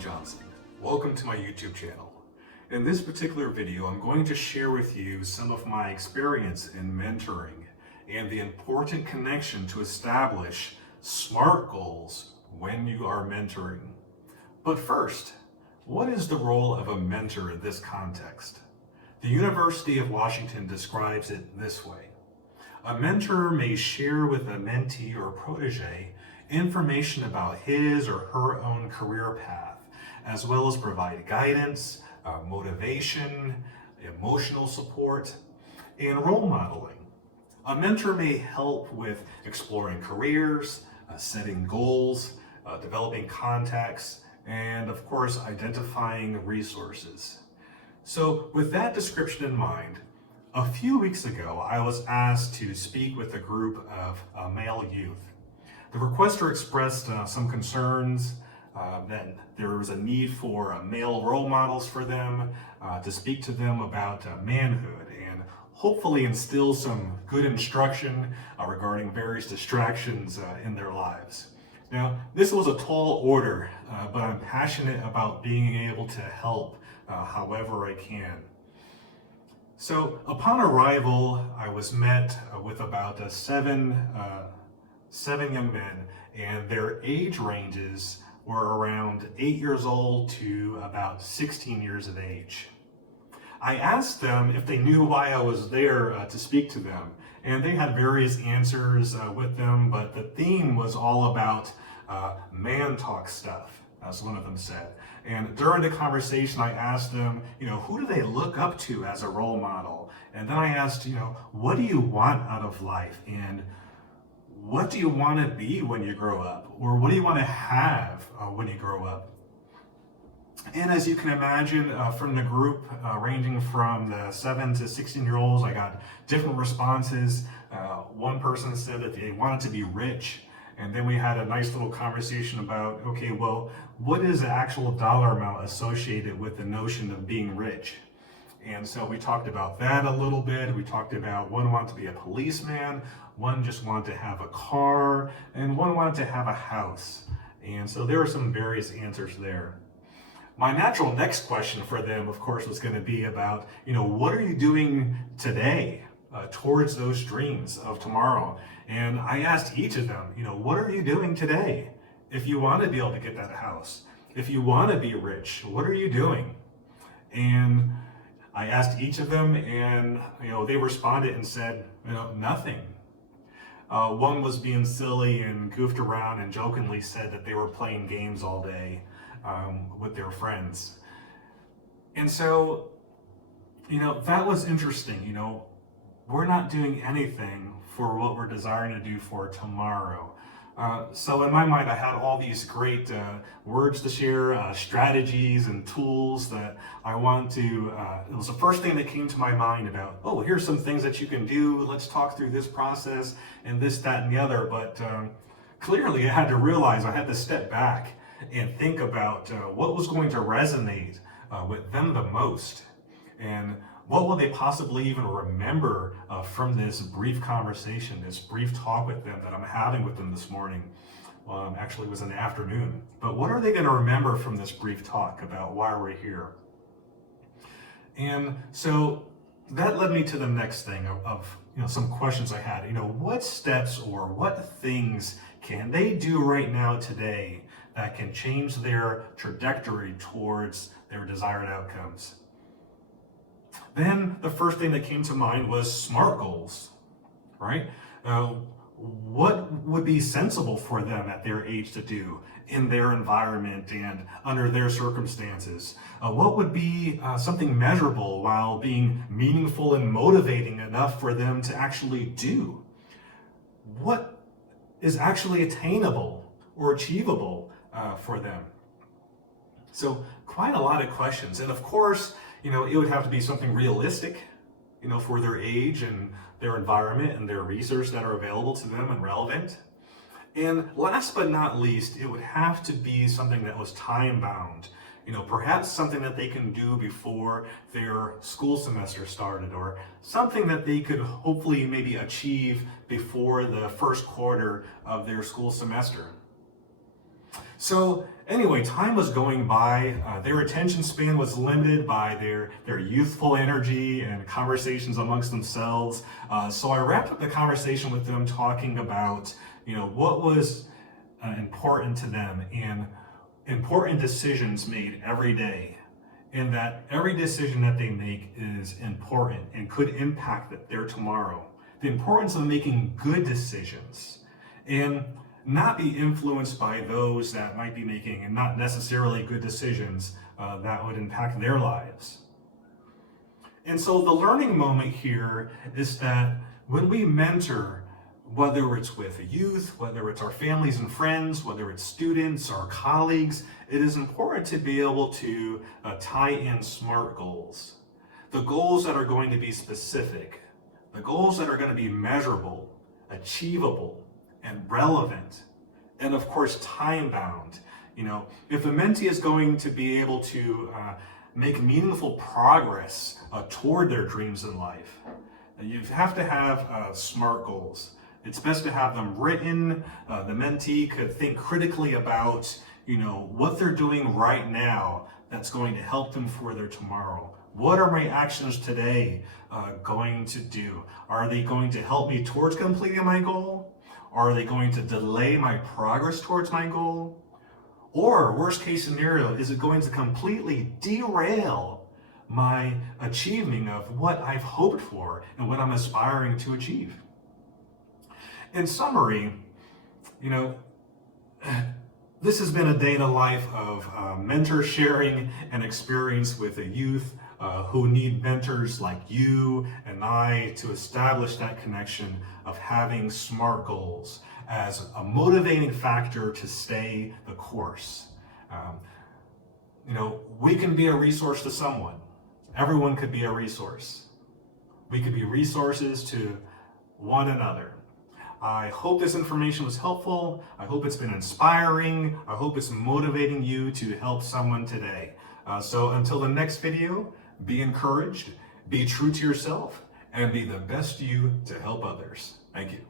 Johnson. Welcome to my YouTube channel. In this particular video, I'm going to share with you some of my experience in mentoring and the important connection to establish SMART goals when you are mentoring. But first, what is the role of a mentor in this context? The University of Washington describes it this way. A mentor may share with a mentee or protege information about his or her own career path, as well as provide guidance, motivation, emotional support, and role modeling. A mentor may help with exploring careers, setting goals, developing contacts, and of course, identifying resources. So with that description in mind, a few weeks ago, I was asked to speak with a group of male youth. The requester expressed some concerns that there was a need for male role models for them, to speak to them about manhood and hopefully instill some good instruction regarding various distractions in their lives. Now, this was a tall order, but I'm passionate about being able to help however I can. So upon arrival, I was met with about seven young men, and their age ranges were around 8 years old to about 16 years of age. I asked them if they knew why I was there to speak to them, and they had various answers with them, but the theme was all about man talk stuff, as one of them said. And during the conversation, I asked them, who do they look up to as a role model? And then I asked, what do you want out of life? And what do you want to be when you grow up? Or what do you want to have when you grow up? And as you can imagine, from the group ranging from the 7 to 16-year-olds, I got different responses. One person said that they wanted to be rich. And then we had a nice little conversation about, okay, well, what is the actual dollar amount associated with the notion of being rich? And so we talked about that a little bit. We talked about one wanted to be a policeman, one just wanted to have a car, and one wanted to have a house. And so there were some various answers there. My natural next question for them, of course, was going to be about, what are you doing today towards those dreams of tomorrow? And I asked each of them, what are you doing today? If you want to be able to get that house, if you want to be rich, what are you doing? And I asked each of them, and they responded and said, nothing. One was being silly and goofed around and jokingly said that they were playing games all day with their friends. And so, that was interesting. We're not doing anything for what we're desiring to do for tomorrow. So in my mind, I had all these great words to share, strategies and tools that I want to, it was the first thing that came to my mind about, oh, here's some things that you can do. Let's talk through this process and this, that, and the other. But clearly I had to realize I had to step back and think about what was going to resonate with them the most. And what will they possibly even remember from this brief conversation, this brief talk with them that I'm having with them this morning? Actually, it was in the afternoon. But what are they going to remember from this brief talk about why we're here? And so that led me to the next thing of some questions I had. What steps or what things can they do right now today that can change their trajectory towards their desired outcomes? Then the first thing that came to mind was SMART goals, right? What would be sensible for them at their age to do in their environment and under their circumstances? What would be something measurable while being meaningful and motivating enough for them to actually do? What is actually attainable or achievable for them? So quite a lot of questions. And of course, it would have to be something realistic, for their age and their environment and their research that are available to them and relevant. And last but not least, it would have to be something that was time bound, perhaps something that they can do before their school semester started, or something that they could hopefully maybe achieve before the first quarter of their school semester. So Anyway, time was going by. Their attention span was limited by their youthful energy and conversations amongst themselves. So I wrapped up the conversation with them talking about, what was important to them and important decisions made every day. And that every decision that they make is important and could impact their tomorrow. The importance of making good decisions and not be influenced by those that might be making and not necessarily good decisions that would impact their lives. And so the learning moment here is that when we mentor, whether it's with youth, whether it's our families and friends, whether it's students or colleagues, it is important to be able to tie in SMART goals. The goals that are going to be specific, the goals that are going to be measurable, achievable, and relevant, and of course time-bound. If a mentee is going to be able to make meaningful progress toward their dreams in life, you have to have SMART goals. It's best to have them written. The mentee could think critically about, what they're doing right now that's going to help them for their tomorrow. What are my actions today going to do? Are they going to help me towards completing my goal? Are they going to delay my progress towards my goal? Or worst case scenario, is it going to completely derail my achieving of what I've hoped for and what I'm aspiring to achieve? In summary, this has been a day in the life of mentor sharing and experience with a youth who need mentors like you and I to establish that connection of having SMART goals as a motivating factor to stay the course. We can be a resource to someone. Everyone could be a resource. We could be resources to one another. I hope this information was helpful. I hope it's been inspiring. I hope it's motivating you to help someone today. So until the next video, be encouraged, be true to yourself, and be the best you to help others. Thank you.